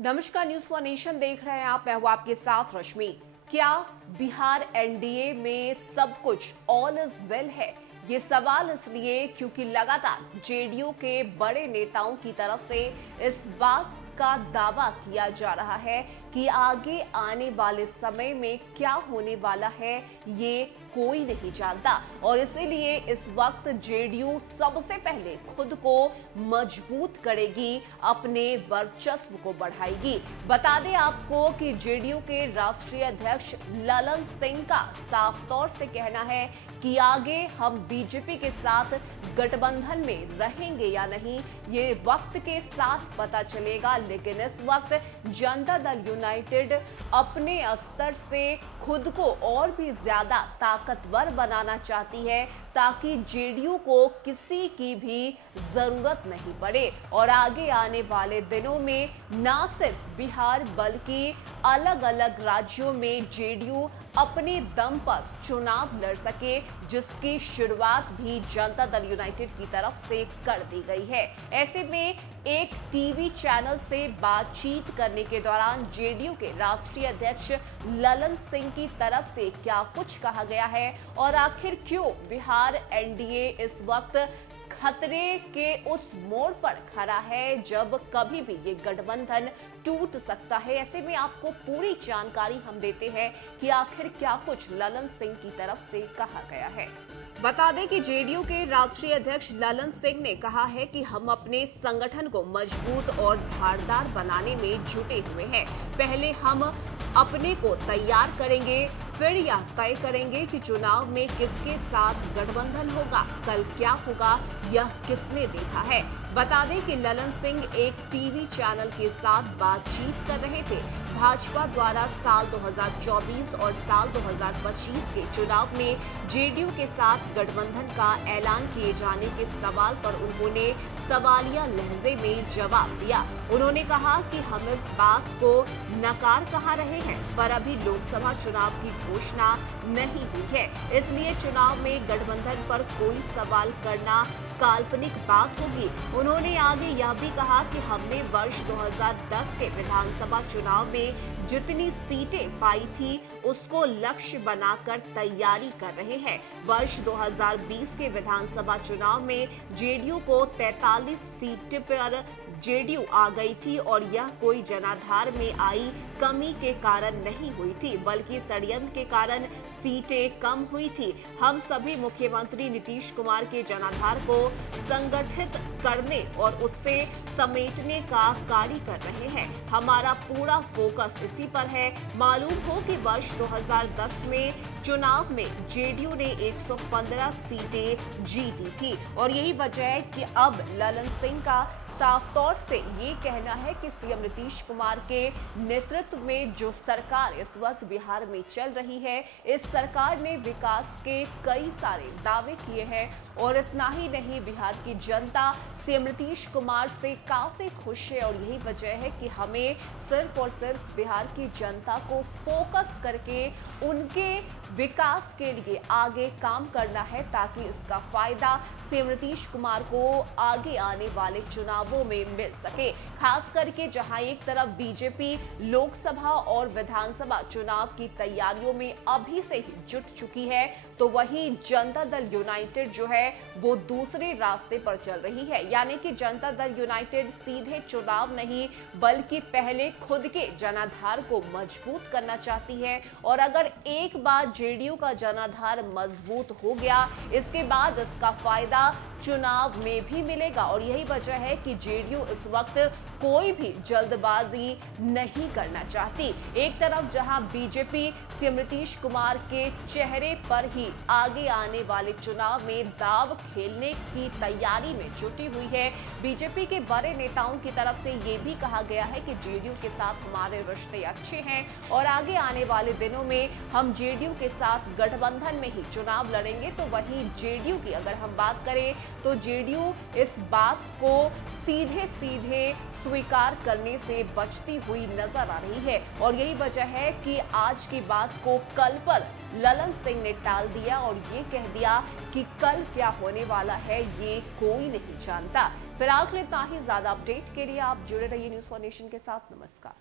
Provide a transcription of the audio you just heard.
नमस्कार, news for nation देख रहे हैं आप। मैं हूं आपके साथ रश्मि। क्या बिहार एनडीए में सब कुछ ऑल इज वेल है? ये सवाल इसलिए क्योंकि लगातार जेडीयू के बड़े नेताओं की तरफ से इस बात का दावा किया जा रहा है कि आगे आने वाले समय में क्या होने वाला है ये कोई नहीं जानता, और इसीलिए इस वक्त जेडीयू सबसे पहले खुद को मजबूत करेगी, अपने वर्चस्व को बढ़ाएगी। बता दें आपको कि जेडीयू के राष्ट्रीय अध्यक्ष ललन सिंह का साफ तौर से कहना है कि आगे हम बीजेपी के साथ गठबंधन में रहेंगे या नहीं ये वक्त के साथ पता चलेगा, लेकिन इस वक्त जनता दल यूनाइटेड अपने स्तर से खुद को और भी ज्यादा ताकतवर बनाना चाहती है ताकि जेडीयू को किसी की भी जरूरत नहीं पड़े और आगे आने वाले दिनों में न सिर्फ बिहार बल्कि अलग अलग राज्यों में जेडीयू अपने दम पर चुनाव लड़ सके, जिसकी शुरुआत भी जनता दल यूनाइटेड की तरफ से कर दी गई है। ऐसे में एक टीवी चैनल से बातचीत करने के दौरान जेडीयू के राष्ट्रीय अध्यक्ष ललन सिंह की तरफ से क्या कुछ कहा गया है और आखिर क्यों बिहार एनडीए इस वक्त खतरे के उस मोड़ पर खड़ा है जब कभी भी ये गठबंधन टूट सकता है। ऐसे में आपको पूरी जानकारी हम देते हैं कि आखिर क्या कुछ ललन सिंह की तरफ से कहा गया है। बता दें कि जेडीयू के राष्ट्रीय अध्यक्ष ललन सिंह ने कहा है कि हम अपने संगठन को मजबूत और धारदार बनाने में जुटे हुए हैं। पहले हम अपने को तैयार करेंगे, फिर यह तय करेंगे कि चुनाव में किसके साथ गठबंधन होगा, कल क्या होगा यह किसने देखा है। बता दें कि ललन सिंह एक टीवी चैनल के साथ बातचीत कर रहे थे। भाजपा द्वारा साल 2024 और साल 2025 के चुनाव में जेडीयू के साथ गठबंधन का ऐलान किए जाने के सवाल पर उन्होंने सवालिया लहजे में जवाब दिया। उन्होंने कहा कि हम इस बात को नकार कहा रहे हैं, पर अभी लोकसभा चुनाव की घोषणा नहीं हुई है, इसलिए चुनाव में गठबंधन पर कोई सवाल करना काल्पनिक बात होगी। उन्होंने आगे यह भी कहा कि हमने वर्ष 2010 के विधानसभा चुनाव में जितनी सीटें पाई थी उसको लक्ष्य बनाकर तैयारी कर रहे हैं। वर्ष 2020 के विधानसभा चुनाव में जेडीयू को 43 सीट पर जेडीयू आ गई थी और यह कोई जनाधार में आई कमी के कारण नहीं हुई थी, बल्कि षड्यंत्र के कारण सीटें कम हुई थी। हम सभी मुख्यमंत्री नीतीश कुमार के जनाधार को संगठित करने और उससे समेटने का कार्य कर रहे हैं। हमारा पूरा फोकस इसी पर है। मालूम हो कि वर्ष 2010 में चुनाव में जेडीयू ने 115 सीटें जीती थी और यही वजह है कि अब ललन सिंह का साफ तौर से ये कहना है कि सीएम नीतीश कुमार के नेतृत्व में जो सरकार इस वक्त बिहार में चल रही है, इस सरकार ने विकास के कई सारे दावे किए हैं और इतना ही नहीं, बिहार की जनता सीएम नीतीश कुमार से काफी खुश है और यही वजह है कि हमें सिर्फ और सिर्फ बिहार की जनता को फोकस करके उनके विकास के लिए आगे काम करना है ताकि इसका फायदा सीएम नीतीश कुमार को आगे आने वाले चुनावों में मिल सके। खास करके जहां एक तरफ बीजेपी लोकसभा और विधानसभा चुनाव की तैयारियों में अभी से ही जुट चुकी है, तो वहीं जनता दल यूनाइटेड जो है वो दूसरे रास्ते पर चल रही है। यानी कि जनता दल यूनाइटेड सीधे चुनाव नहीं बल्कि पहले खुद के जनाधार को मजबूत करना चाहती है, और अगर एक बार जेडीयू का जनाधार मजबूत हो गया, इसके बाद इसका फायदा चुनाव में भी मिलेगा। और यही वजह है कि जेडीयू इस वक्त कोई भी जल्दबाजी नहीं करना चाहती। एक तरफ जहां बीजेपी सीएम नीतीश कुमार के चेहरे पर ही आगे आने वाले चुनाव में दाव खेलने की तैयारी में जुटी हुई है, बीजेपी के बड़े नेताओं की तरफ से ये भी कहा गया है कि जेडीयू के साथ हमारे रिश्ते अच्छे हैं और आगे आने वाले दिनों में हम जेडीयू के साथ गठबंधन में ही चुनाव लड़ेंगे। तो वहीं जेडीयू की अगर हम बात करें तो जेडीयू इस बात को सीधे सीधे स्वीकार करने से बचती हुई नजर आ रही है और यही वजह है कि आज की बात को कल पर ललन सिंह ने टाल दिया और ये कह दिया कि कल क्या होने वाला है ये कोई नहीं जानता। फिलहाल के लिए इतना ही। ज्यादा अपडेट के लिए आप जुड़े रहिए न्यूज़ फॉर नेशन के साथ। नमस्कार।